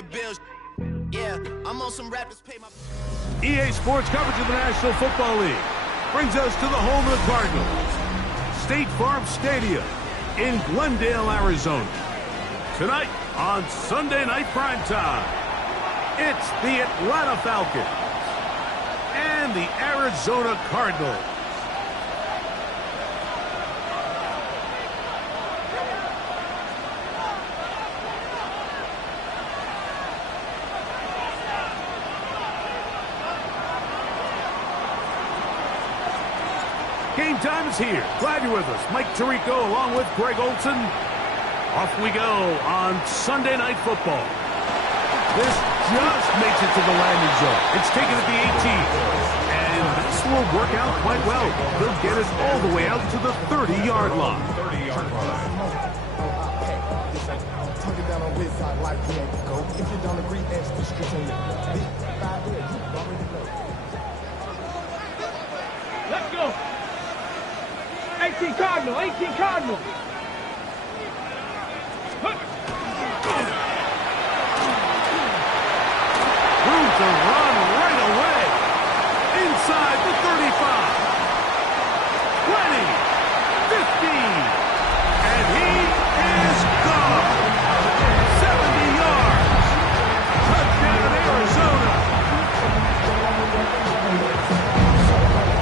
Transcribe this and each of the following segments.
your bills. Yeah, I'm on some rappers pay my... EA Sports coverage of the National Football League brings us to the home of the Cardinals, State Farm Stadium in Glendale, Arizona. Tonight on Sunday Night Primetime, it's the Atlanta Falcons and the Arizona Cardinals. Game time is here. Glad you're with us. Mike Tirico along with Greg Olson. Off we go on Sunday Night Football. This just makes it to the landing zone. It's taken at the 18. And this will work out quite well. They'll get it all the way out to the 30-yard line. 30-yard line. Tuck it down on his side like he ain't go. If you don't agree, ask the streets on your big 5 here. You already know. Let's go. 18 Cardinal, 18 Cardinal. Room to run right away. Inside the 35. 20. 15. And he is gone. 70 yards. Touchdown, Arizona.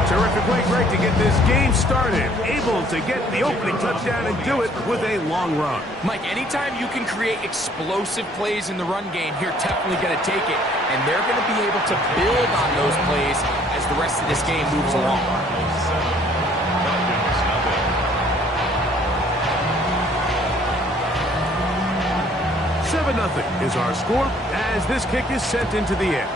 Terrific way, Greg, to get this game started. Able to get the opening touchdown and do it with a long run. Mike, anytime you can create explosive plays in the run game, you're definitely going to take it. And they're going to be able to build on those plays as the rest of this game moves along. 7-0 is our score as this kick is sent into the air.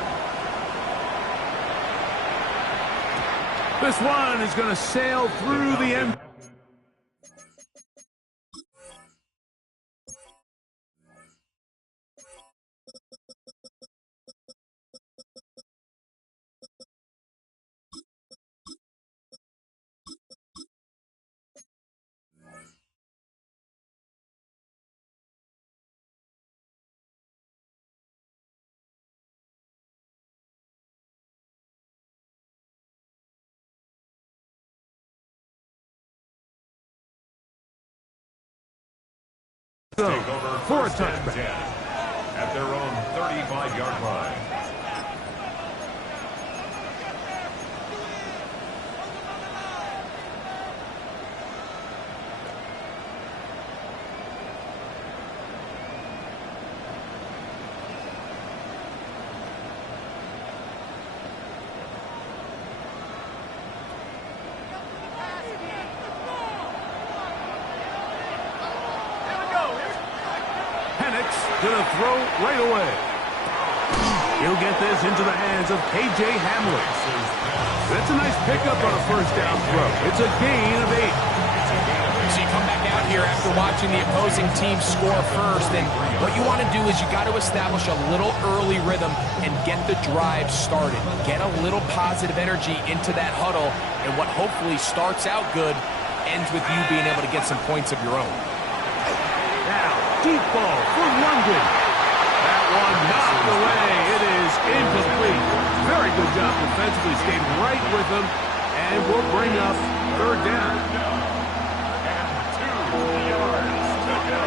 This one is going to sail through the end. For a touchback. At their own 35-yard line. Gonna throw right away. He'll get this into the hands of K.J. Hamler. That's a nice pickup on a first down throw. It's a gain of 8. So you come back out here after watching the opposing team score first, and what you want to do is you got to establish a little early rhythm and get the drive started. Get a little positive energy into that huddle, and what hopefully starts out good ends with you being able to get some points of your own. Now, deep ball for London. That one knocked away. It is incomplete. Very good job defensively. Stayed right with him. And will bring up third down. And 2 yards to go.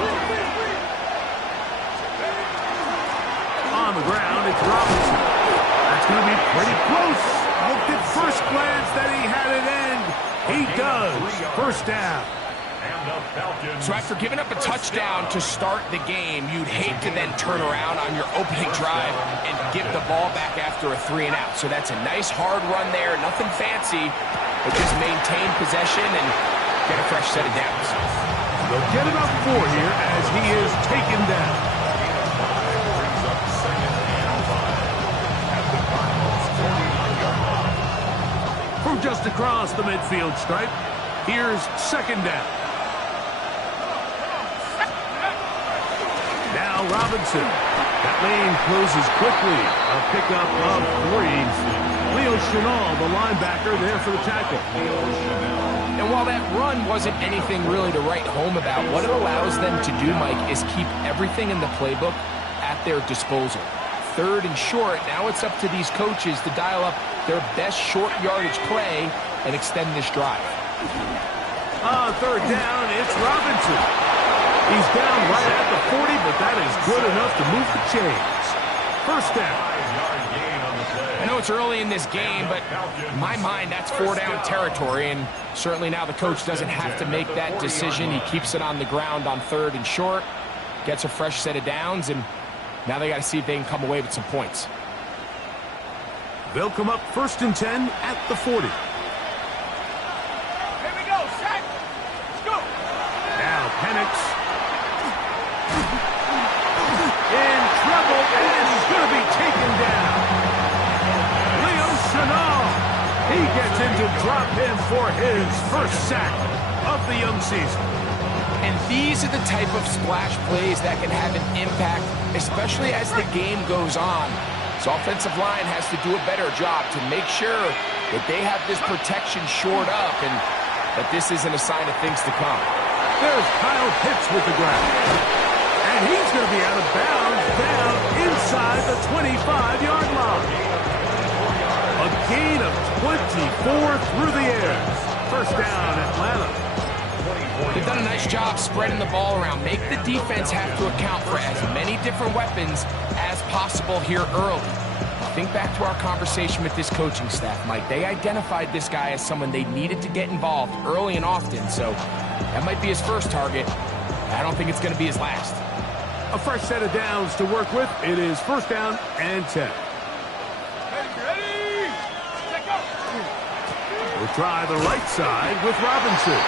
On the ground, it's Robinson. That's going to be pretty close. Looked at first glance that he had it end. He does. First down. So after giving up a touchdown to start the game, you'd hate to then turn around on your opening drive and give the ball back after a 3-and-out. So that's a nice hard run there, nothing fancy, but just maintain possession and get a fresh set of downs. They'll get about 4 here as he is taken down. From just across the midfield stripe, here's second down. Now Robinson. That lane closes quickly. A pickup of 3. Leo Chenal, the linebacker, there for the tackle. And while that run wasn't anything really to write home about, what it allows them to do, Mike, is keep everything in the playbook at their disposal. 3rd and short, now it's up to these coaches to dial up their best short yardage play and extend this drive. On 3rd down, it's Robinson. He's down right at the 40, but that is good enough to move the chains. 1st down. I know it's early in this game, but in my mind, that's 4-down territory, and certainly now the coach doesn't have to make that decision. He keeps it on the ground on 3rd and short, gets a fresh set of downs, and now they got to see if they can come away with some points. They'll come up 1st and 10 at the 40. Here we go, set. Let's go. Now Penix in trouble, and he's going to be taken down. Leo Chenal, he gets in to drop him for his 1st sack of the young season. And these are the type of splash plays that can have an impact, especially as the game goes on. So offensive line has to do a better job to make sure that they have this protection shored up and that this isn't a sign of things to come. There's Kyle Pitts with the ground. And he's going to be out of bounds down inside the 25-yard line. A gain of 24 through the air. 1st down, Atlanta. They've done a nice job spreading the ball around. Make the defense have to account for as many different weapons as possible here early. Think back to our conversation with this coaching staff, Mike. They identified this guy as someone they needed to get involved early and often, so that might be his first target. I don't think it's going to be his last. A fresh set of downs to work with. It is 1st down and 10. Ready? Set go. We'll try the right side with Robinson.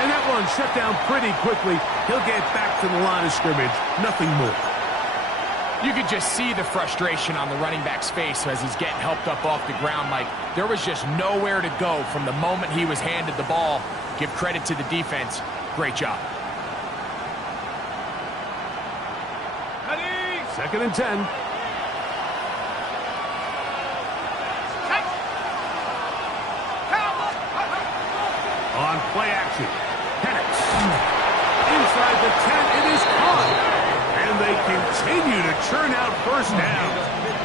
And that one shut down pretty quickly. He'll get back to the line of scrimmage. Nothing more. You could just see the frustration on the running back's face as he's getting helped up off the ground. Like, there was just nowhere to go from the moment he was handed the ball. Give credit to the defense. Great job. Ready? 2nd and 10. On play action. Penix. Inside the 10, it is caught. And they continue to churn out 1st down.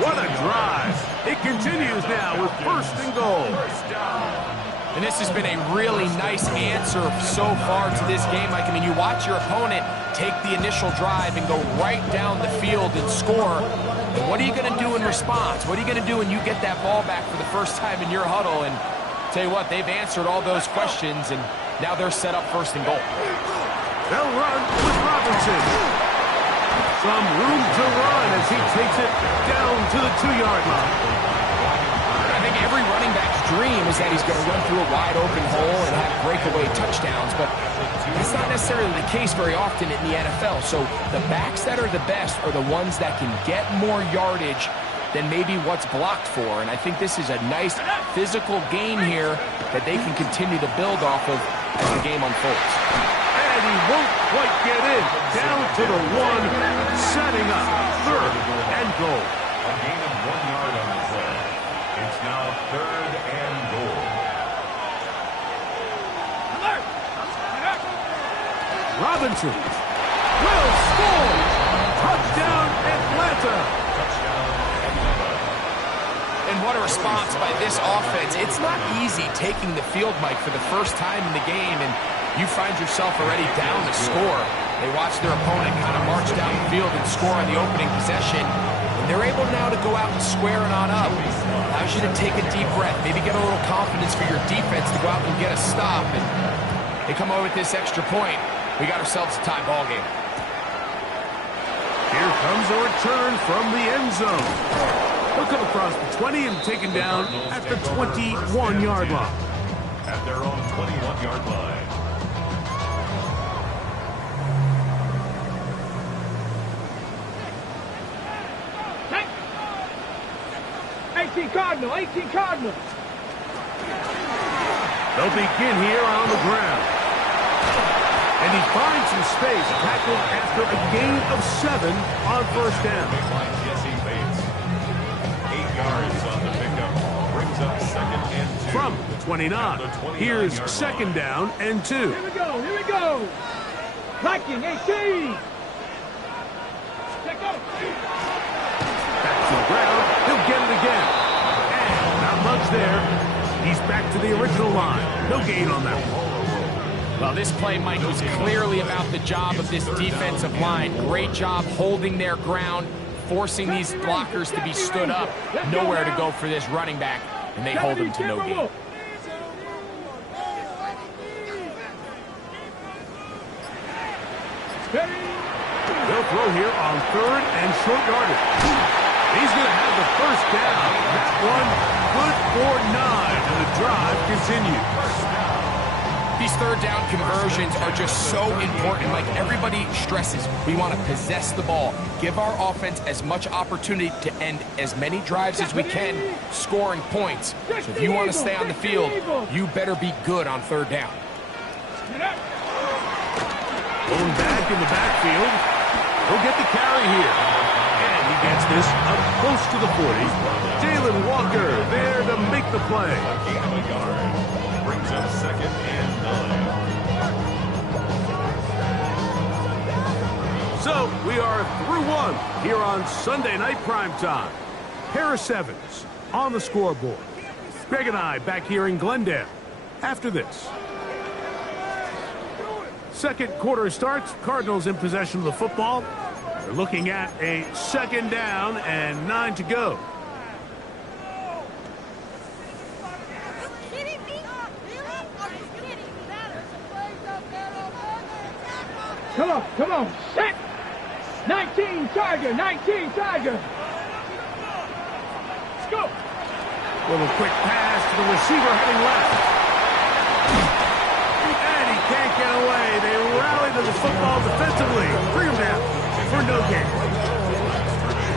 What a drive. It continues now with 1st and goal. And this has been a really nice answer so far to this game. Like, I mean, you watch your opponent take the initial drive and go right down the field and score. And what are you going to do in response? What are you going to do when you get that ball back for the first time in your huddle? And tell you what, they've answered all those questions, and now they're set up 1st and goal. They'll run with Robinson. Some room to run as he takes it down to the 2-yard line. I think every running back's dream is that he's going to run through a wide open hole and have breakaway touchdowns, but that's not necessarily the case very often in the NFL. So the backs that are the best are the ones that can get more yardage than maybe what's blocked for. And I think this is a nice physical game here that they can continue to build off of as the game unfolds. And he won't quite get in. Down to the 1, setting up 3rd and goal. A gain of 1 yard on the play. It's now 3rd and goal. Robinson will score. Touchdown, Atlanta. And what a response by this offense. It's not easy taking the field, Mike, for the first time in the game, and you find yourself already down the score. They watch their opponent kind of march down the field and score on the opening possession. And they're able now to go out and square it on up. Allows you to take a deep breath, maybe get a little confidence for your defense to go out and get a stop. And they come over with this extra point. We got ourselves a tie ball game. Here comes a return from the end zone. He'll come across the 20 and taken down at the 21-yard line. At their own 21-yard line. Cardinal, 18 Cardinal. They'll begin here on the ground. And he finds some space, tackled after a gain of 7 on 1st down. Jesse Bates. 8 yards on the pickup. Brings up 2nd and 2. From the 29. Here's 2nd down and 2. Here we go, here we go. Blocking, 18. Take go. yardage there. He's back to the original line. No gain on that one. Well, this play, Mike, was clearly about the job of this defensive line. Great job holding their ground, forcing these blockers to be stood up. Nowhere to go for this running back, and they hold him to no gain. They'll throw here on 3rd and short yardage. He's going to have the first down. That one good for 9, and the drive continues. These 3rd down conversions are just so important. Like everybody stresses, we want to possess the ball, give our offense as much opportunity to end as many drives as we can, scoring points. So if you want to stay on the field, you better be good on 3rd down. Going back in the backfield. He'll get the carry here. And he gets this up close to the 40. Jalen Walker there to make the play. Brings up 2nd and 9. So we are through 1 here on Sunday Night Primetime. Harris Evans on the scoreboard. Greg and I back here in Glendale after this. Second quarter starts. Cardinals in possession of the football. They're looking at a 2nd down and 9 to go. Come on, set! 19 Tiger, 19 Tiger! Let's go! Little quick pass to the receiver heading left. And he can't get away. They rally to the football defensively. Bring him down for no gain.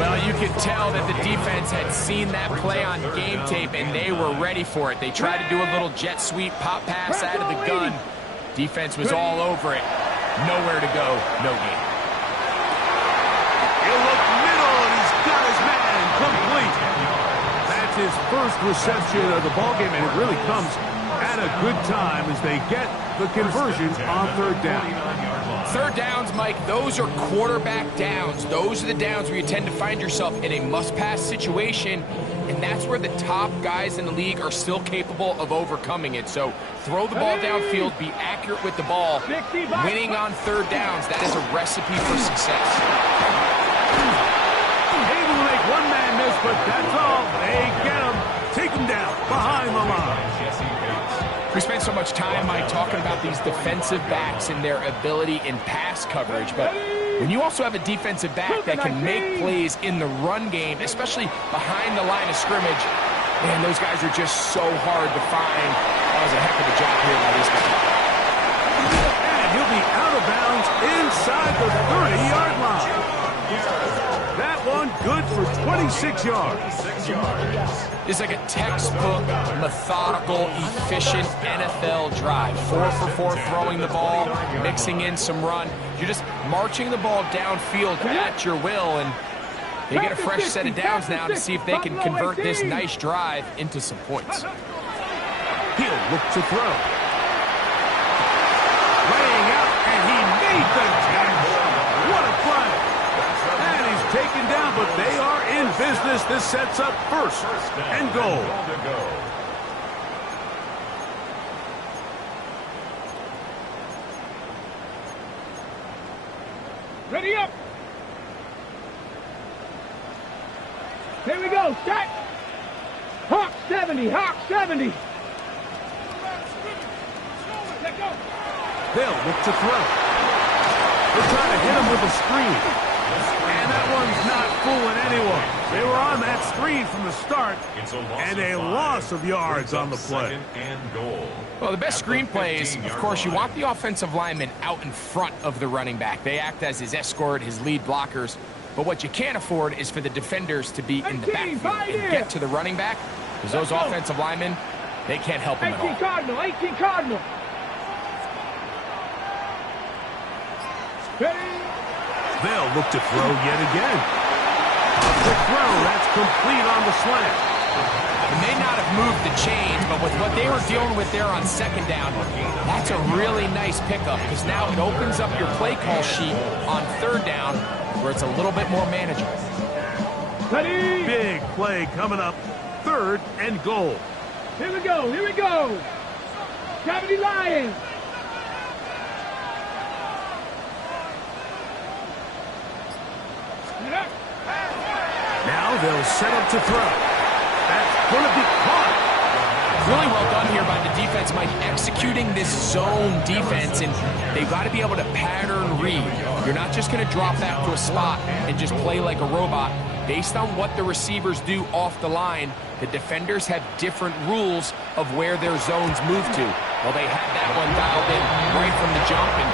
Well, you could tell that the defense had seen that play on game tape, and they were ready for it. They tried to do a little jet sweep, pop pass out of the gun. Defense was all over it. Nowhere to go, no gain. He'll look middle, and he's got his man complete. That's his first reception of the ballgame, and it really comes at a good time as they get the conversion on 3rd down. 3rd downs, Mike, those are quarterback downs. Those are the downs where you tend to find yourself in a must-pass situation, and that's where the top guys in the league are still capable of overcoming it. So throw the ball downfield, be accurate with the ball. Winning on 3rd downs, that is a recipe for success. Able to make one man miss, but that's all. They get him, take him down behind the line. We spent so much time, Mike, talking about these defensive backs and their ability in pass coverage, but when you also have a defensive back that can make plays in the run game, especially behind the line of scrimmage, man, those guys are just so hard to find. That was a heck of a job here by this guy. And he'll be out of bounds inside the 30-yard line. That one good for 26 yards. It's like a textbook, methodical, efficient NFL drive. 4 for 4 throwing the ball, mixing in some run. You're just marching the ball downfield at your will, and they get a fresh set of downs now to see if they can convert this nice drive into some points. He'll look to throw. Laying out, and he made the catch. What a play. And he's taken down, but they are in business. This sets up 1st and goal. Ready up! Here we go, set! Hawk 70, Hawk 70! Let go! They'll look to throw. They're trying to hit him with a screen. And that one's not fooling anyone. They were on that screen from the start, and a loss of yards on the play. Well, the best screen plays, of course, you want the offensive lineman out in front of the running back. They act as his escort, his lead blockers. But what you can't afford is for the defenders to be in the backfield and get to the running back, because those offensive linemen, they can't help him at all. 18 Cardinal! They'll look to throw yet again. A quick throw, that's complete on the slant. They may not have moved the chains, but with what they were dealing with there on 2nd down, that's a really nice pickup, because now it opens up your play call sheet on 3rd down, where it's a little bit more manageable. Big play coming up, 3rd and goal. Here we go. Here we go. 70 Lions. Now they'll set up to throw. That's going to be caught. Really well done here by the defense, Mike, executing this zone defense, and they've got to be able to pattern read. You're not just going to drop back to a spot and just play like a robot. Based on what the receivers do off the line, the defenders have different rules of where their zones move to. Well, they had that one dialed in right from the jump, and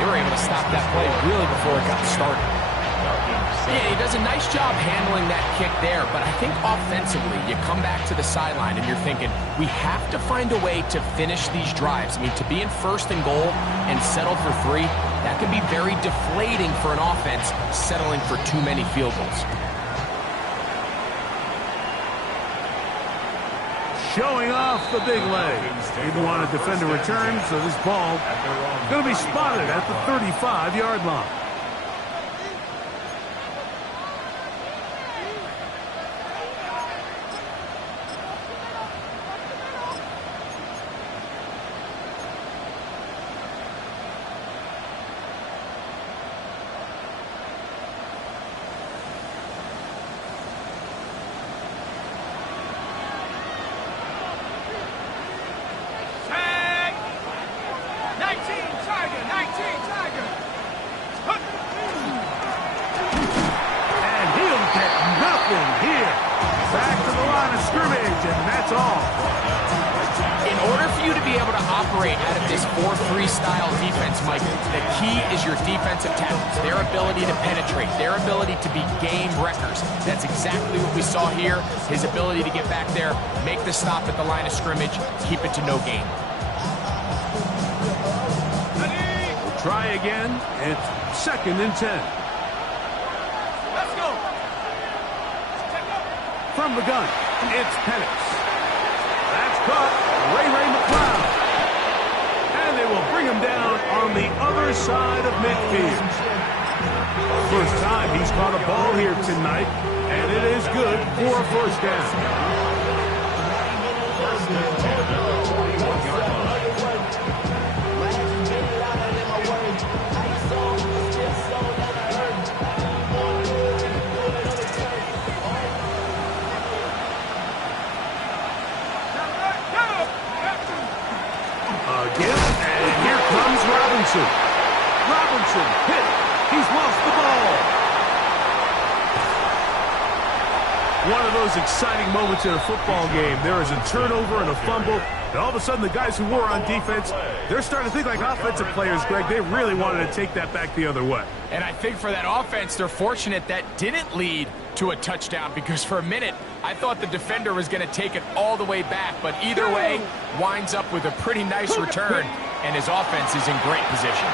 they were able to stop that play really before it got started. Yeah, he does a nice job handling that kick there, but I think offensively, you come back to the sideline and you're thinking, we have to find a way to finish these drives. I mean, to be in first and goal and settle for 3, that can be very deflating for an offense settling for too many field goals. Showing off the big leg. Didn't want to defend a return, so this ball is going to be spotted at the 35-yard line. Style defense, Mike, the key is your defensive tackles, their ability to penetrate, their ability to be game wreckers. That's exactly what we saw here, his ability to get back there, make the stop at the line of scrimmage, keep it to no gain. We'll try again. It's 2nd and 10. Let's go. From the gun, it's Penix. That's caught. Ray McCloud. They will bring him down on the other side of midfield. First time he's caught a ball here tonight, and it is good for a first down. Robinson hit. He's lost the ball. One of those exciting moments in a football game. There is a turnover and a fumble. And all of a sudden, the guys who were on defense, they're starting to think like offensive players, Greg. They really wanted to take that back the other way. And I think for that offense, they're fortunate that didn't lead to a touchdown, because for a minute, I thought the defender was going to take it all the way back. But either way, winds up with a pretty nice return, and his offense is in great position.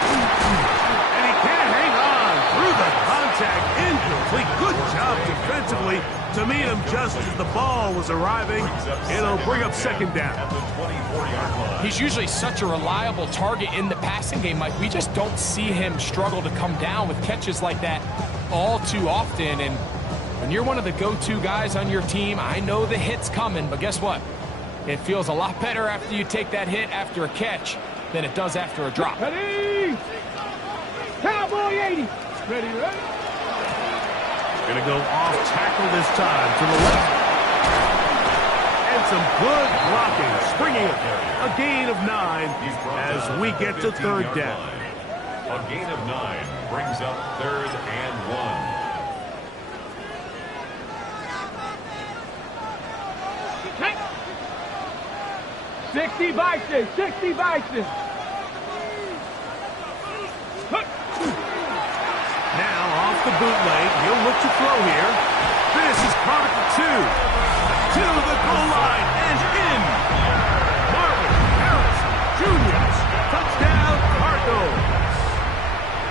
And he can't hang on through the contact. Incomplete. Good job defensively to meet him just as the ball was arriving. It'll bring up 2nd down. He's usually such a reliable target in the passing game, Mike. We just don't see him struggle to come down with catches like that all too often. And when you're one of the go-to guys on your team, I know the hit's coming, but guess what? It feels a lot better after you take that hit after a catch than it does after a drop. Ready? Cowboy 80. Ready, ready? Going to go off tackle this time to the left. And some good blocking. Springing it. A gain of 9 as we get to 3rd down. A gain of 9 brings up 3rd and 1. 60 Bison, 60 Bison. Now off the bootleg, he'll look to throw here. This is caught at the 2. To the goal line and in. Marvin Harris Jr. Touchdown Cardinals.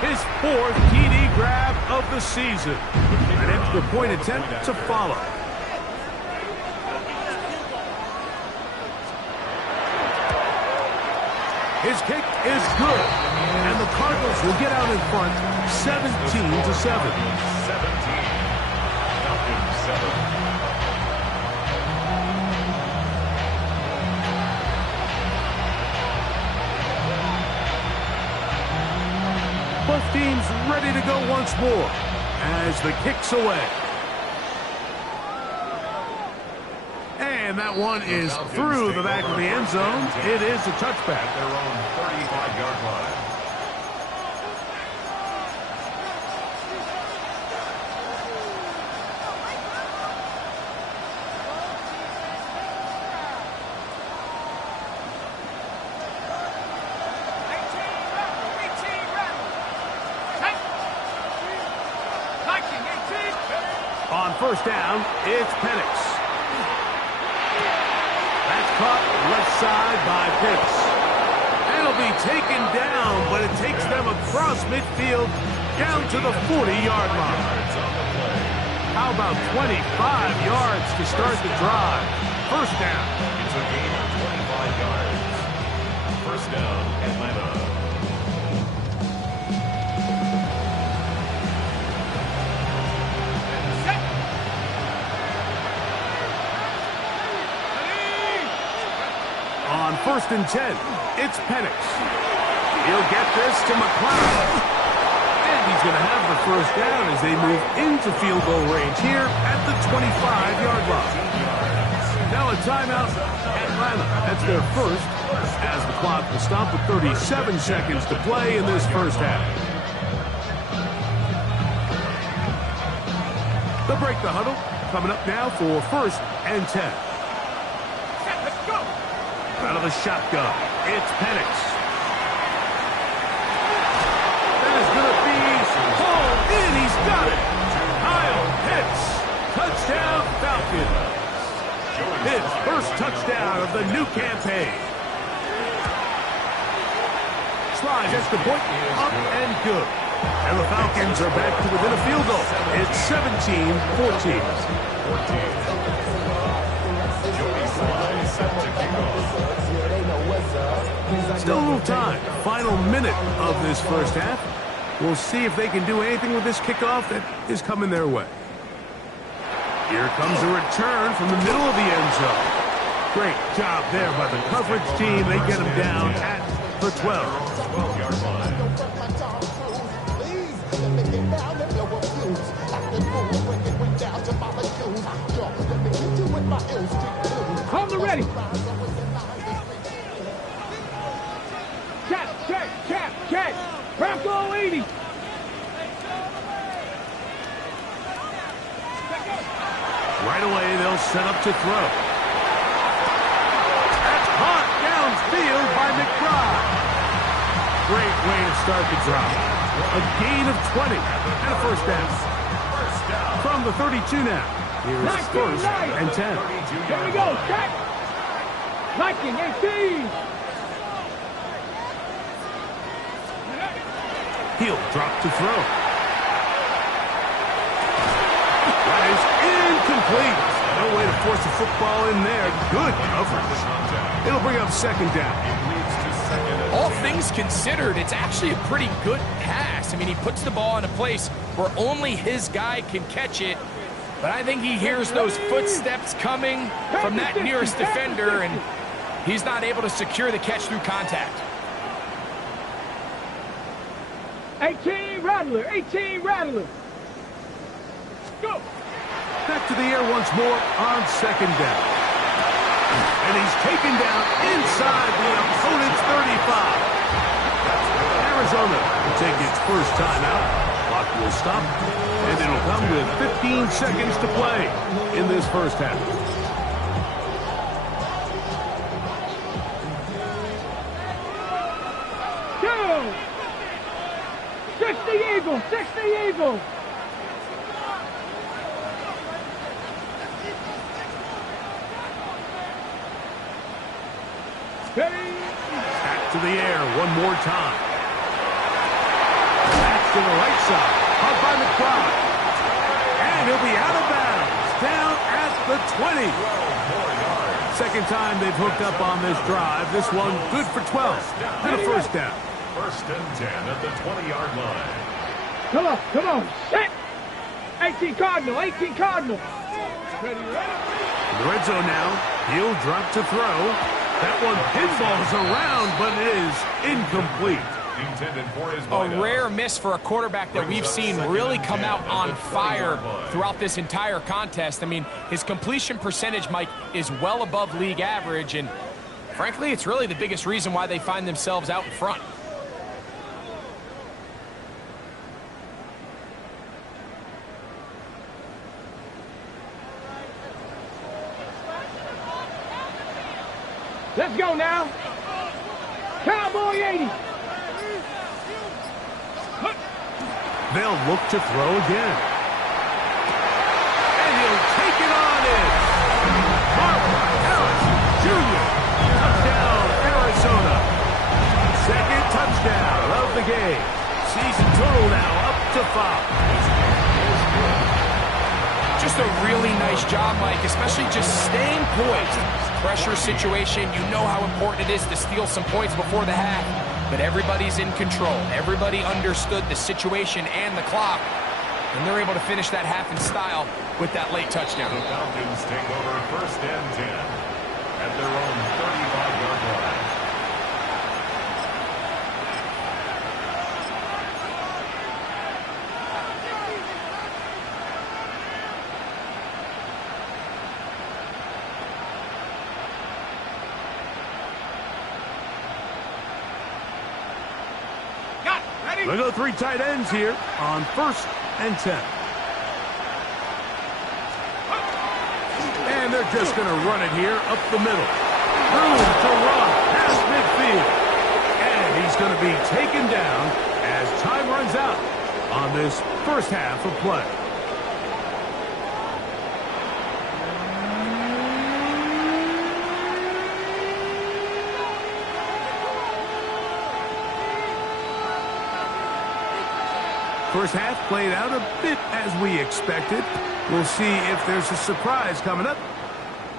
His 4th TD grab of the season. An extra point attempt to follow. His kick is good, and the Cardinals will get out in front 17-7. 17-7. go once more as the kick's away. And that one is through the back of the end zone. It is a touchback. At their own 35-yard line. On first down, it's Penix. That's caught left side by Pitts. And it'll be taken down, but it takes them across midfield down to the 40-yard line. How about 25 yards to start the drive? First down. It's a gain of 25 yards. First down, Atlanta. On first and 10, it's Penix. He'll get this to McLeod. And he's going to have the first down as they move into field goal range here at the 25-yard line. Now a timeout, Atlanta. That's their first, as the clock will stop with 37 seconds to play in this first half. They'll break the huddle. Coming up now for first and 10. Out of the shotgun, it's Penix. That is going to be hauled in. He's got it. Kyle Pitts. Touchdown, Falcons. His first touchdown of the new campaign. Slides extra point, up and good. And the Falcons are back to within a field goal. It's 17-14. Still a little time. Final minute of this first half. We'll see if they can do anything with this kickoff that is coming their way. Here comes a return from the middle of the end zone. Great job there by the coverage team. They get him down at the 12-yard line. On the ready. Check. Bronco 80. Right away, they'll set up to throw. That's caught downfield by McBride. Great way to start the drive. A gain of 20 and a first down. From the 32 now. Here's first and 10. Here we go. Check. Viking 18. He'll drop to throw. That is incomplete. No way to force the football in there. Good coverage. It'll bring up second down. All things considered, it's actually a pretty good pass. I mean, he puts the ball in a place where only his guy can catch it. But I think he hears those footsteps coming from that nearest defender, and he's not able to secure the catch through contact. 18 Rattler. Go. Back to the air once more on second down. And he's taken down inside the opponent's 35. Arizona will take its first timeout. Clock will stop, and it'll come with 15 seconds to play in this first half. Go. 60 Eagle. Back to the air one more time. Back to the right side. Caught by McBride. And he'll be out of bounds. Down at the 20. Second time they've hooked up on this drive. This one good for 12. And a first down. First and 10 at the 20-yard line. Come on. Set. 18 Cardinal. Ready. In the red zone now. He'll drop to throw. That one pinballs around, but it is incomplete. intended for his A windup. rare miss for a quarterback that we've seen really come out on fire throughout this entire contest. I mean, his completion percentage, Mike, is well above league average, and frankly, it's really the biggest reason why they find themselves out in front. Let's go now. Cowboy 80. They'll look to throw again. And he'll take it on in. Marvin Harris Jr. Touchdown, Arizona. Second touchdown of the game. Season total now up to 5. Just a really nice job, Mike, especially just staying poised. Pressure situation, you know how important it is to steal some points before the half, but everybody's in control. Everybody understood the situation and the clock, and they're able to finish that half in style with that late touchdown. The Falcons take over 1st and 10 at their own 35-yard line. They'll go 3 tight ends here on 1st and 10. And they're just going to run it here up the middle. Room to run past midfield. And he's going to be taken down as time runs out on this first half of play. First half played out a bit as we expected. We'll see if there's a surprise coming up.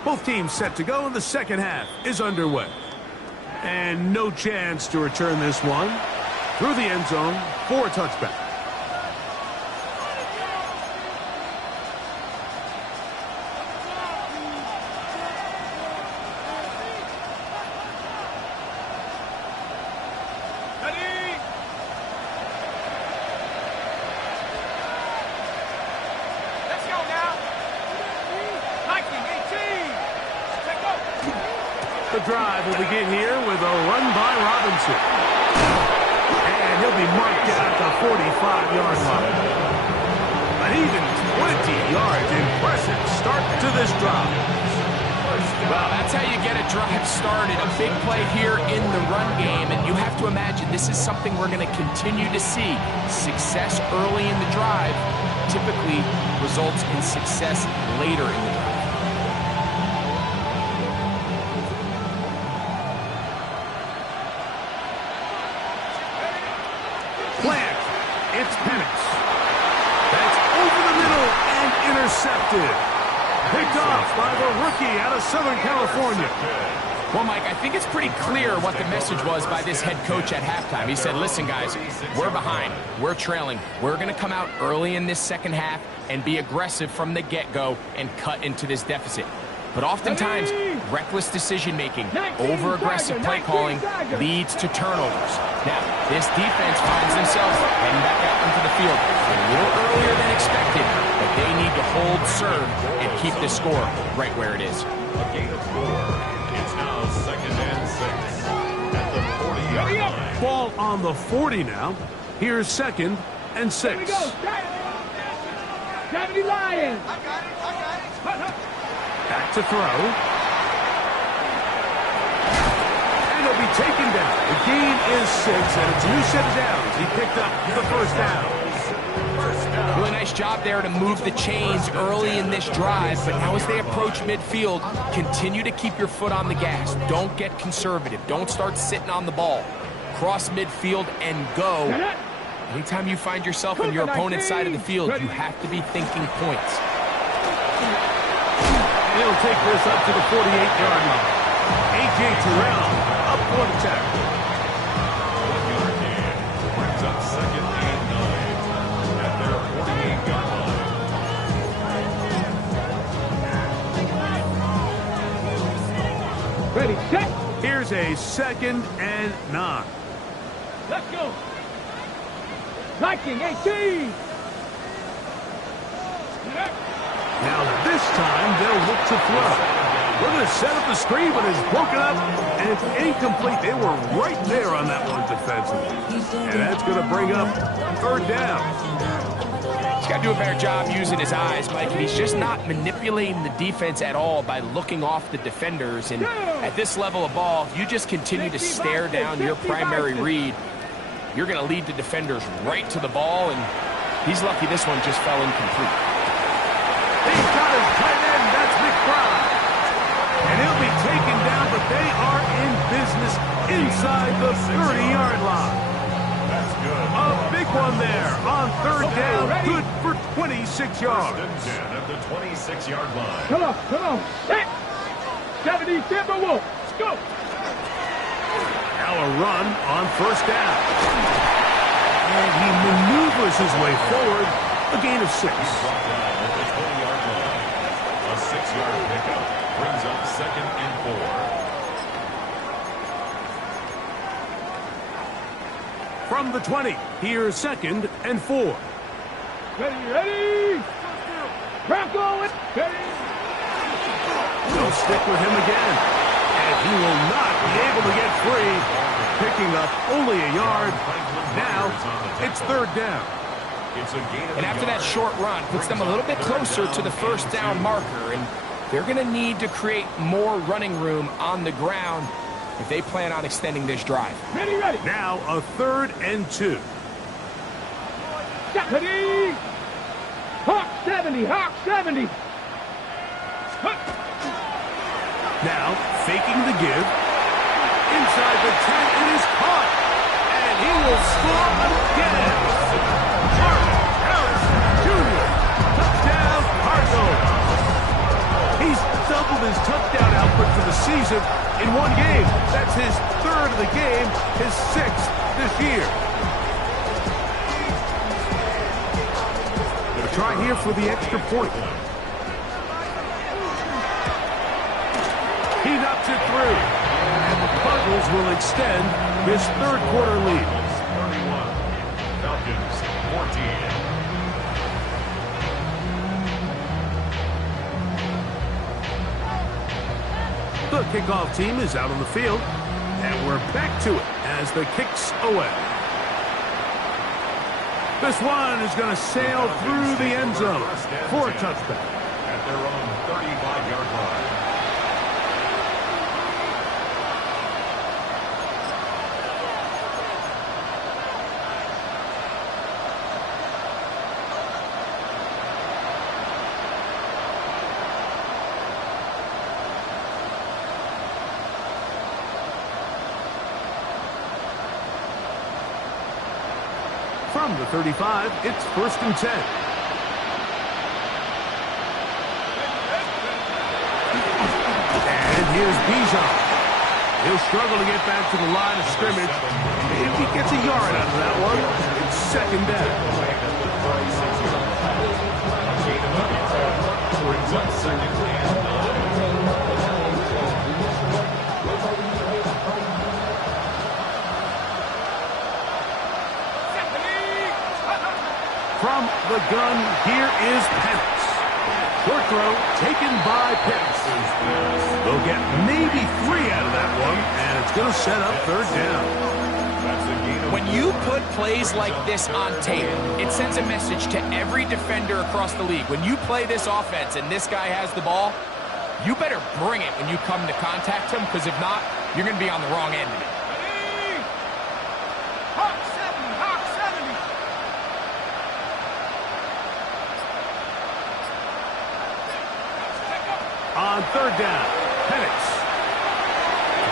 Both teams set to go, and the second half is underway. And no chance to return this one through the end zone for a touchback. The drive will begin here with a run by Robinson. And he'll be marked down at the 45-yard line. An even 20 yards. Impressive start to this drive. Well, that's how you get a drive started. A big play here in the run game, and you have to imagine this is something we're going to continue to see. Success early in the drive typically results in success later in the drive. It's Penix. That's over the middle and intercepted. Picked off by the rookie out of Southern California. Well, Mike, I think it's pretty clear what the message was by this head coach at halftime. He said, listen, guys, we're behind. We're trailing. We're going to come out early in this second half and be aggressive from the get-go and cut into this deficit. But oftentimes, reckless decision-making, over-aggressive play calling leads to turnovers. Now, this defense finds themselves heading back out into the field a little earlier than expected, but they need to hold serve and keep the score right where it is. A gain of 4. It's now 2nd and 6 at the 40-yard line. Ball on the 40 now. Here's 2nd and 6. Here we go. Cavity Lions. I got it. Back to throw. And he'll be taken down. The gain is 6, and it's a new set of downs. He picked up the first down. Really nice job there to move the chains early in this drive, but now as they approach midfield, continue to keep your foot on the gas. Don't get conservative. Don't start sitting on the ball. Cross midfield and go. Anytime you find yourself on your opponent's side of the field, you have to be thinking points. He'll take this up to the 48-yard line. A.J. Terrell up for the tackle. 1-yard gain brings up 2nd and 9 at their 48-yard line. Ready, set. Here's a 2nd and 9. Let's go. Viking 18. Now this time they'll look to throw. We're going to set up the screen, but it's broken up, and it's incomplete. They were right there on that one defensively. And that's going to bring up third down. He's got to do a better job using his eyes, Mike, and he's just not manipulating the defense at all by looking off the defenders. And at this level of ball, if you just continue to stare down your primary read, you're going to lead the defenders right to the ball, and he's lucky this one just fell incomplete. He's got his tight end, that's McBride. And he'll be taken down, but they are in business inside the 30-yard line. That's good. A big one there on third down, good for 26 yards. First and 10 at the 26-yard line. Come on. Set. 70 Timberwolves. Let's go. Now a run on first down. And he maneuvers his way forward, a gain of 6. Brought down at the 20-yard line. A 6-yard pickup brings up 2nd and 4. From the 20, here's 2nd and 4. Ready. Bronco. Ready. They'll stick with him again. And he will not be able to get free, picking up only a yard. Now it's third down. It's a gain of And after that short run, puts them a little bit closer to the first down marker, and they're going to need to create more running room on the ground if they plan on extending this drive. Ready. Now a 3rd and 2. Ready. Hawk 70. Now faking the give. Inside the 10, it is caught. And he will score again. Marvin Harrison Jr. Touchdown Cardinals. He's doubled his touchdown output for the season in one game. That's his 3rd of the game, his 6th this year. They'll try here for the extra point. He knocks it through. And the Cardinals will extend this 3rd quarter lead. 31. Falcons 14. The kickoff team is out on the field, and we're back to it as the kick's away. This one is going to sail through the end zone for a touchback. At their own 35-yard line. From the 35, it's 1st and 10. And here's Bijan. He'll struggle to get back to the line of scrimmage. If he gets a yard out of that one, it's 2nd down. Brings up 2nd and 9. From the gun, here is Penix. Short throw taken by Penix. They'll get maybe 3 out of that one, and it's going to set up 3rd down. When you put plays like this on tape, it sends a message to every defender across the league. When you play this offense and this guy has the ball, you better bring it when you come to contact him, because if not, you're going to be on the wrong end of it. Hawk 70. On 3rd down, Penix.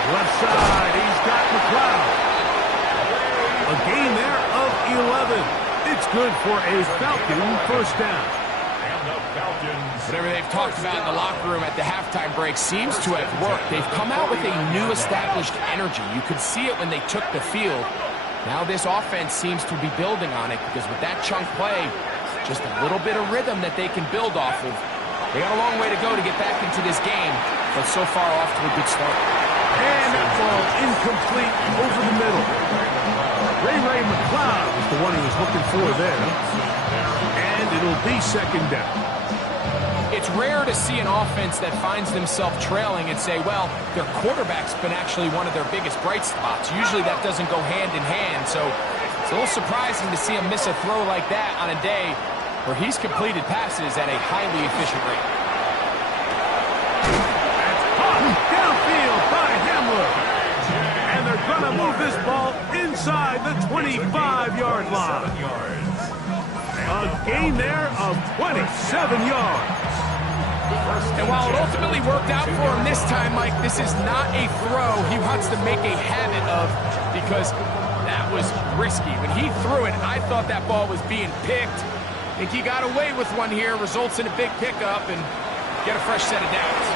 Left side, he's got McLeod. A gain there of 11. It's good for a Falcon 1st down. And the Falcons. Whatever they've talked about in the locker room at the halftime break seems to have worked. They've come out with a new established energy. You could see it when they took the field. Now this offense seems to be building on it, because with that chunk play, just a little bit of rhythm that they can build off of. They got a long way to go to get back into this game, but so far off to a good start. And that ball incomplete over the middle. Ray McLeod was the one he was looking for there. And it'll be second down. It's rare to see an offense that finds themselves trailing and say, well, their quarterback's been actually one of their biggest bright spots. Usually that doesn't go hand in hand, so it's a little surprising to see him miss a throw like that on a day where he's completed passes at a highly efficient rate. That's caught downfield by Hamler. And they're going to move this ball inside the 25-yard line. A gain there of 27 yards. And while it ultimately worked out for him this time, Mike, this is not a throw he wants to make a habit of because that was risky. When he threw it, I thought that ball was being picked. I think he got away with one here, results in a big pickup, and get a fresh set of downs.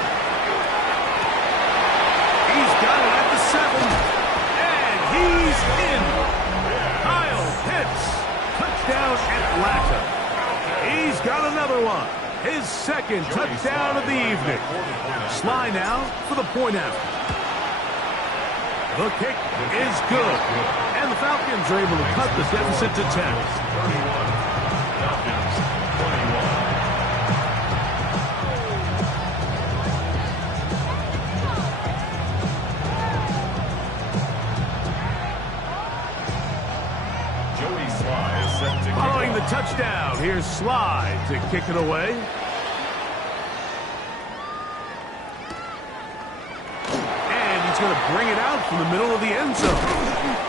He's got it at the 7, and he's in. Kyle Pitts, touchdown Atlanta. He's got another one. His second touchdown of the evening. Sly now for the point after. The kick is good. And the Falcons are able to cut the deficit to 10. Following the touchdown, here's Sly to kick it away. And he's going to bring it out from the middle of the end zone.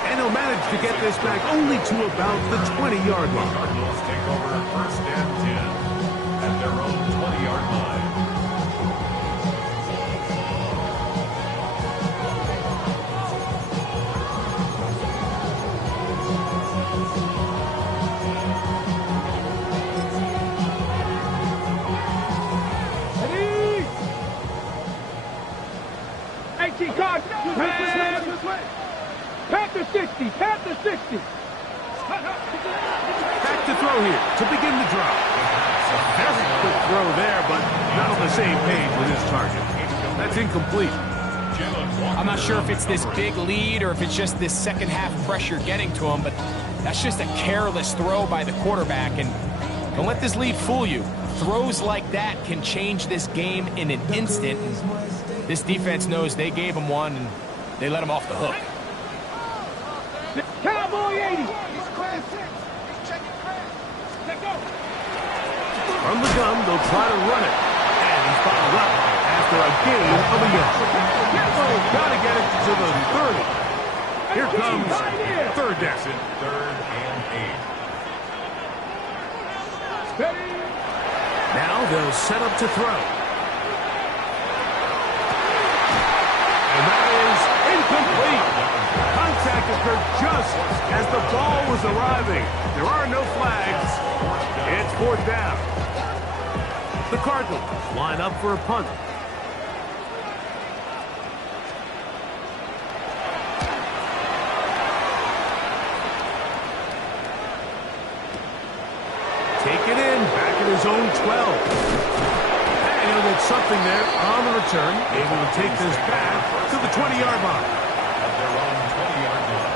And he'll manage to get this back only to about the 20-yard line. Cardinals take over first and 10 at their own 20-yard line. Panther 60, Panther 60. Back to throw here to begin the drive. Very quick throw there, but not on the same page with his target. That's incomplete. I'm not sure if it's this big lead or if it's just this second half pressure getting to him, but that's just a careless throw by the quarterback. And don't let this lead fool you. Throws like that can change this game in an instant. This defense knows they gave him one, and they let him off the hook. Cowboy 80. From the gun, they'll try to run it. And he's followed up after a gain of a yard. Got to get it to the 30. Here comes third down. Third and 8. Now they'll set up to throw. And that is incomplete. Contact occurred just as the ball was arriving. There are no flags. It's fourth down. The Cardinals line up for a punt. Take it in, back at his own 12. And he'll get something there on the return. Able to take this back to the 20-yard line. At their own 20-yard line.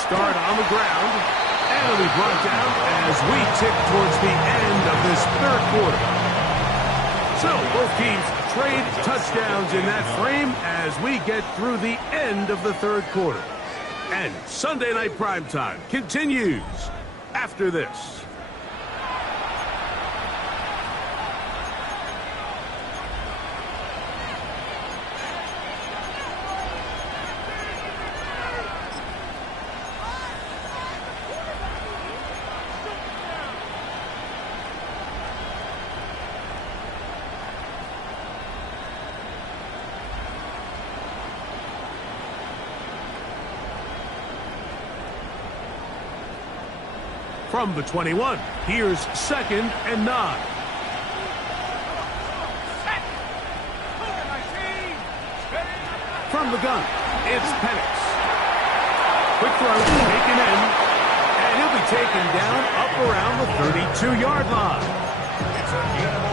Start on the ground, and it'll be brought down as we tick towards the end of this third quarter. So both teams trade touchdowns in that frame as we get through the end of the third quarter. And Sunday Night Primetime continues after this. From the 21, here's second and 9. From the gun, it's Penix. Quick throw, taken in, and he'll be taken down up around the 32-yard line.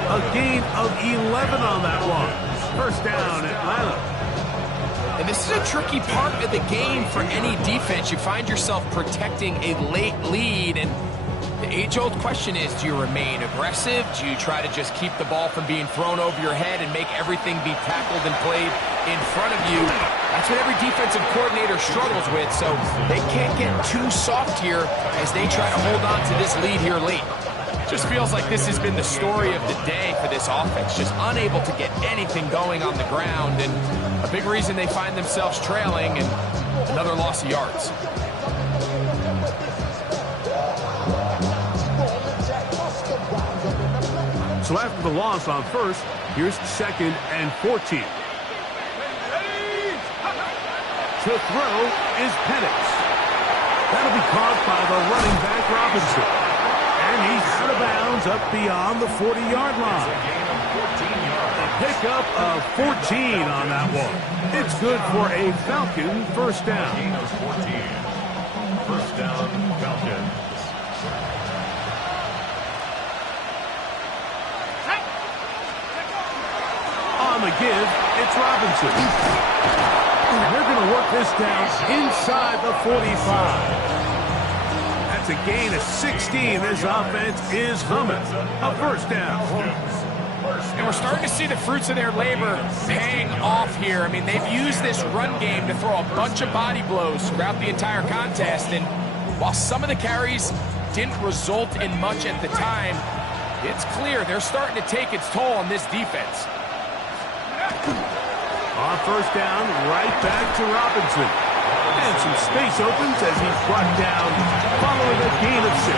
A gain of 11 on that one. First down, Atlanta. And this is a tricky part of the game for any defense. You find yourself protecting a late lead, and the age-old question is, do you remain aggressive? Do you try to just keep the ball from being thrown over your head and make everything be tackled and played in front of you? That's what every defensive coordinator struggles with, so they can't get too soft here as they try to hold on to this lead here late. Just feels like this has been the story of the day for this offense, just unable to get anything going on the ground, and a big reason they find themselves trailing and another loss of yards. So after the loss on first, here's 2nd and 14. To throw is Penix. That'll be caught by the running back Robinson. And he's out of bounds up beyond the 40-yard line. A pickup of 14 on that one. It's good for a Falcon first down. Gain of 14. First down, Falcons. On the give, it's Robinson. And they're going to work this down inside the 45. That's a gain of 16. This offense is humming. A first down. And we're starting to see the fruits of their labor paying off here. I mean, they've used this run game to throw a bunch of body blows throughout the entire contest. And while some of the carries didn't result in much at the time, it's clear they're starting to take its toll on this defense. On first down, right back to Robinson. And some space opens as he's brought down following a gain of 6.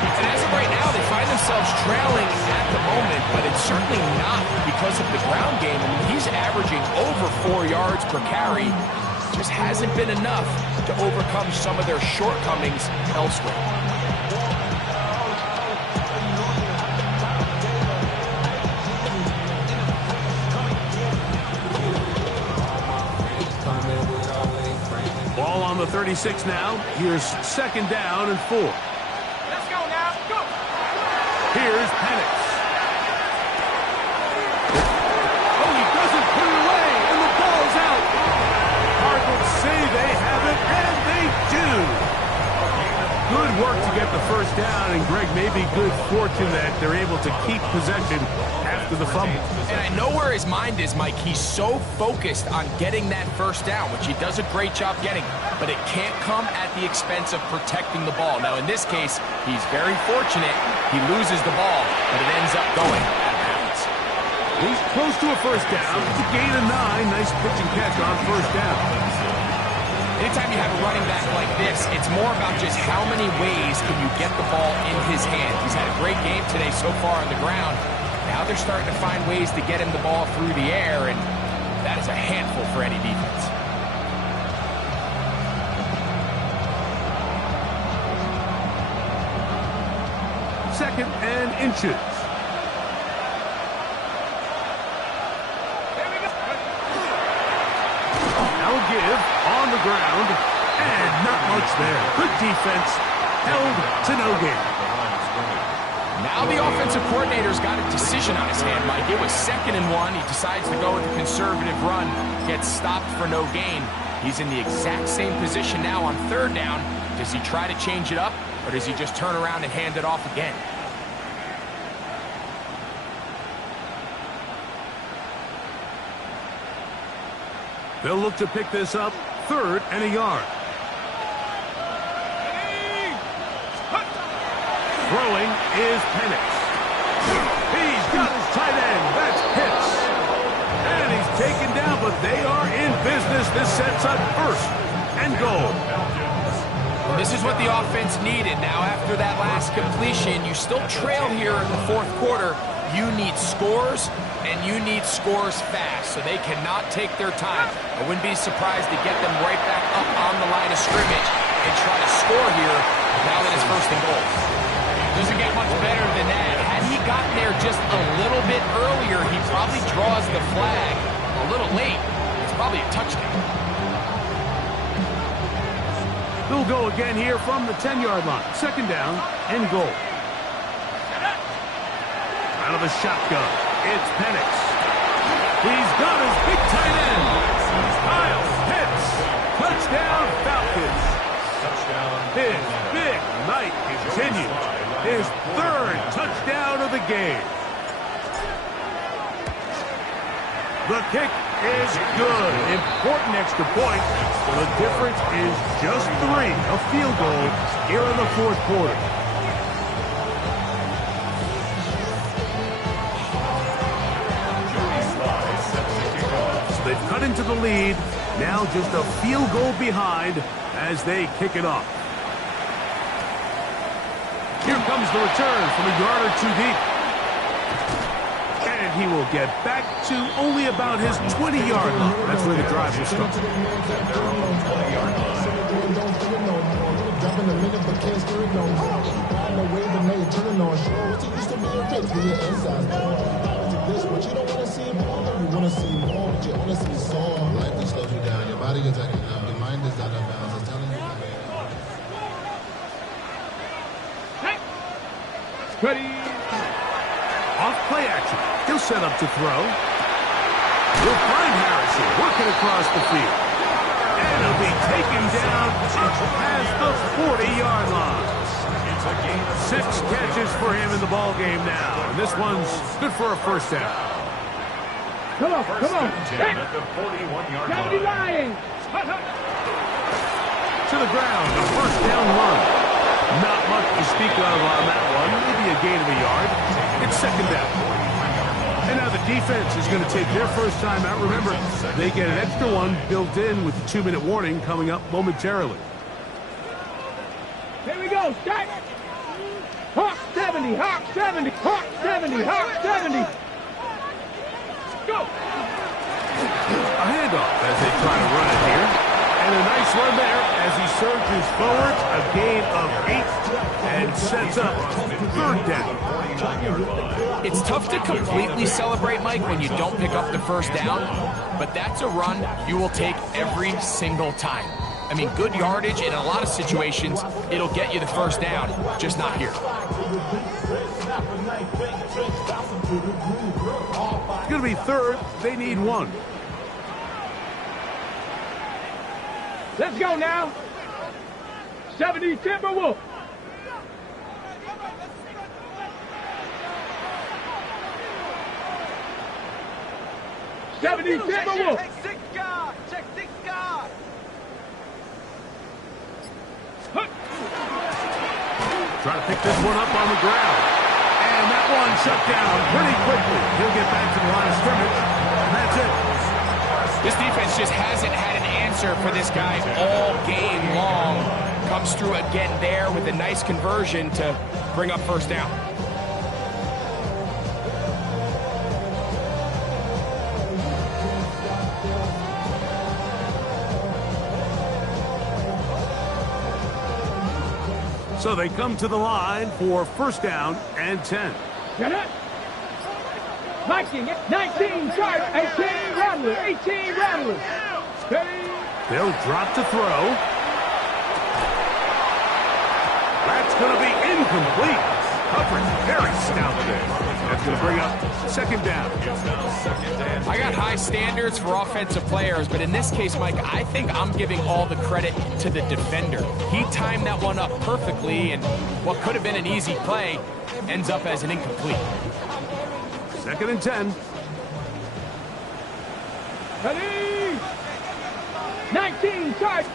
And as of right now, they find themselves trailing at the moment, but it's certainly not because of the ground game. I mean, he's averaging over 4 yards per carry. Just hasn't been enough to overcome some of their shortcomings elsewhere. Ball on the 36 now. Here's 2nd down and 4. Let's go now. Go. Here's Penix. Oh, he doesn't put it away, and the ball's out. Cardinals say they have it, and they do. Good work to get the first down, and Greg, maybe good fortune that they're able to keep possession after the fumble. And I know where his mind is, Mike. He's so focused on getting that first down, which he does a great job getting, but it can't come at the expense of protecting the ball. Now, in this case, he's very fortunate. He loses the ball, but it ends up going out of bounds. He's close to a first down. It's a gain of 9. Nice pitch and catch on first down. Anytime you have a running back like this, it's more about just how many ways can you get the ball in his hand. He's had a great game today so far on the ground. Now they're starting to find ways to get him the ball through the air, and that is a handful for any defense. Second and inches. Now a give on the ground, and not much there. Good defense, held to no gain. Now the offensive coordinator's got a decision on his hand, Mike. It was 2nd and 1. He decides to go with a conservative run, gets stopped for no gain. He's in the exact same position now on 3rd down. Does he try to change it up, or does he just turn around and hand it off again? They'll look to pick this up 3rd and a yard. Throwing is Penix. He's got his tight end. That's Pitts. And he's taken down, but they are in business. This sets up 1st and goal. Well, this is what the offense needed. Now, after that last completion, you still trail here in the 4th quarter. You need scores, and you need scores fast, so they cannot take their time. I wouldn't be surprised to get them right back up on the line of scrimmage and try to score here now that it's 1st and goal. Doesn't get much better than that. Had he gotten there just a little bit earlier, he probably draws the flag a little late. It's probably a touchdown. They'll go again here from the 10-yard line. Second down and goal. Out of the shotgun, it's Penix. He's got his big tight end. Kyle Pitts. Touchdown, Falcons. His big night continues. His third touchdown of the game. The kick is good. Important extra point. The difference is just 3. A field goal here in the fourth quarter. So they've cut into the lead. Now just a field goal behind as they kick it off. Here comes the return from a yard or 2 deep. And he will get back to only about his 20-yard line. That's where the drive will start. Your body is acting up. Your mind is out of bounds. It's telling you. Ready. Off play action. He'll set up to throw. We'll find Harrison working across the field. And he'll be taken down past the 40-yard line. 6 catches for him in the ball game now. And this one's good for a first down. Come on, come on. Hey. At the 41-yard Cavity line. Lions. To the ground, a first down run. Not much to speak of on that one. Maybe a gain of a yard. It's second down. And now the defense is going to take their first time out. Remember, they get an extra one built in with the 2-minute warning coming up momentarily. Here we go. Start. Hawk 70, Hawk 70, Hawk 70, Hawk 70. Go. A handoff as they try to run it here. And a nice run there as he surges forward. A gain of 8 and sets up third down. It's tough to completely celebrate, Mike, when you don't pick up the first down, but that's a run you will take every single time. I mean, good yardage in a lot of situations, it'll get you the first down, just not here. It's going to be third. They need 1. Let's go now. 70 Timberwolf. Timberwolf. Check 6 guard. Check 6 guard. Try to pick this one up on the ground. And that one shut down pretty quickly. He'll get back to the line of scrimmage. And that's it. This defense just hasn't had an answer for this guy all game long. Comes through again there with a nice conversion to bring up first down. So they come to the line for first down and 10. Get it. 19 charge, 18 Ramblers, 18 Ramblers. They'll drop to throw. That's going to be incomplete. Coverage very stout there. That's going to bring up second down. I got high standards for offensive players, but in this case, Mike, I think I'm giving all the credit to the defender. He timed that one up perfectly, and what could have been an easy play ends up as an incomplete. Second and 10. Ready. 19 charge.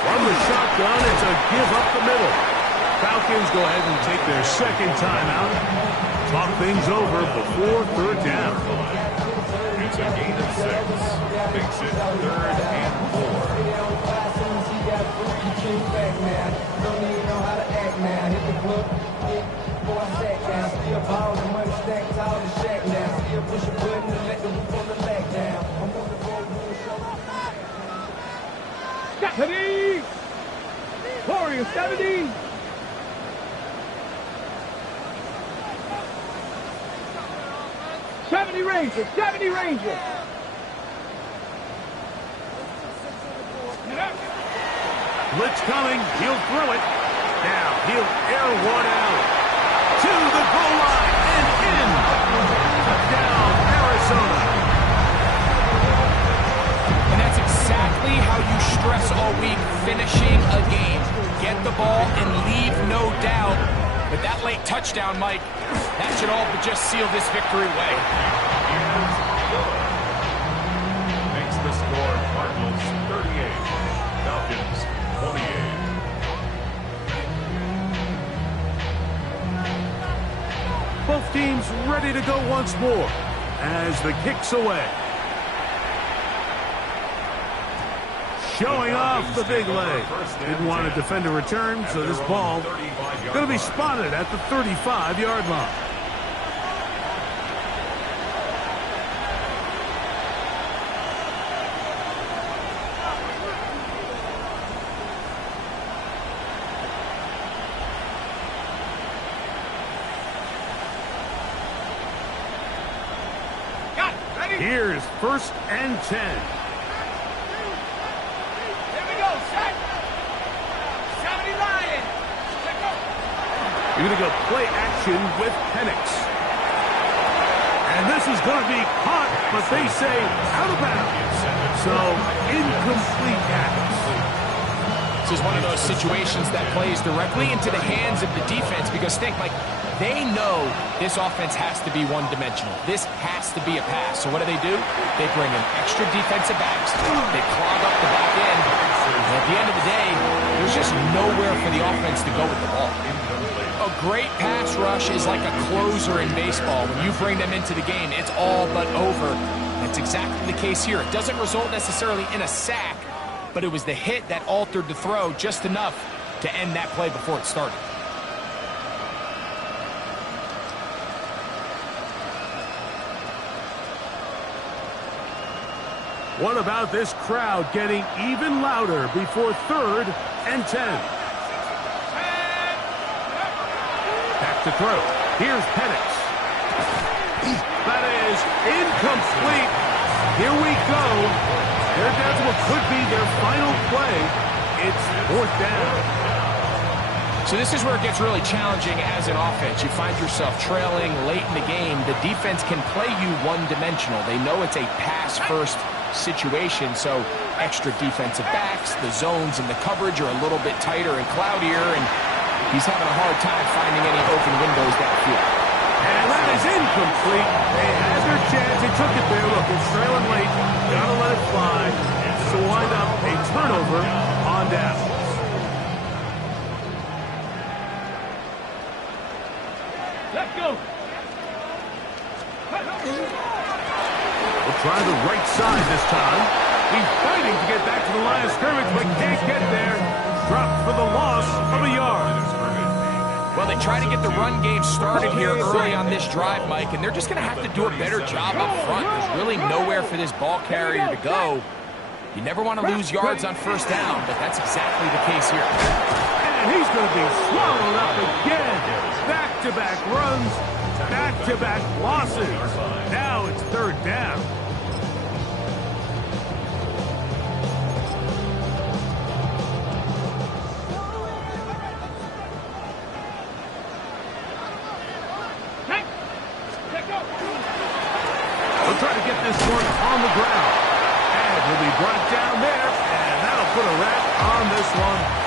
From the shotgun, it's a give up the middle. Falcons go ahead and take their second timeout. Talk things over before third down. It's a gain of 6. Makes it 3rd and 4. 70. Warriors 70. Rangers, 70 Rangers. Blitz coming. He'll throw it. Now he'll air one out to the goal line and in. Touchdown, Arizona. And that's exactly how you stress all week, finishing a game. Get the ball and leave no doubt. But that late touchdown, Mike, that should all but just seal this victory away. Makes the score Cardinals 38, Falcons 28. Both teams ready to go once more as the kick's away. Showing off the big leg. Didn't want to defend a return, so this ball going to be spotted at the 35-yard line. Here's 1st and 10. You're going to go play action with Penix. And this is going to be caught, but they say out of bounds. So, incomplete pass. This is one of those situations that plays directly into the hands of the defense because think, Mike, they know this offense has to be one-dimensional. This has to be a pass. So what do? They bring in extra defensive backs. They clog up the back end. And at the end of the day, there's just nowhere for the offense to go with the ball. A great pass rush is like a closer in baseball. When you bring them into the game, it's all but over. That's exactly the case here. It doesn't result necessarily in a sack, but it was the hit that altered the throw just enough to end that play before it started. What about this crowd getting even louder before 3rd and 10? Back to throw. Here's Penix. That is incomplete. Here we go. They're down to what could be their final play. It's 4th down. So this is where it gets really challenging as an offense. You find yourself trailing late in the game. The defense can play you one-dimensional. They know it's a pass-first situation, so extra defensive backs, the zones and the coverage are a little bit tighter and cloudier, and he's having a hard time finding any open windows downfield. And that is incomplete. They had their chance. They took it there. Look, it's trailing late. Gotta let it fly. So wind up a turnover on down. Let's go. We'll try the right side this time. He's fighting to get back to the line of scrimmage, but can't get there. Dropped for the loss of a yard. Well, they try to get the run game started here early on this drive, Mike, and they're just going to have to do a better job up front. There's really nowhere for this ball carrier to go. You never want to lose yards on 1st down, but that's exactly the case here. And he's going to be swallowed up again. Back-to-back runs, back-to-back losses. Now it's 3rd down. We'll try to get this one on the ground. And he'll be brought down there, and that'll put a wrap on this one.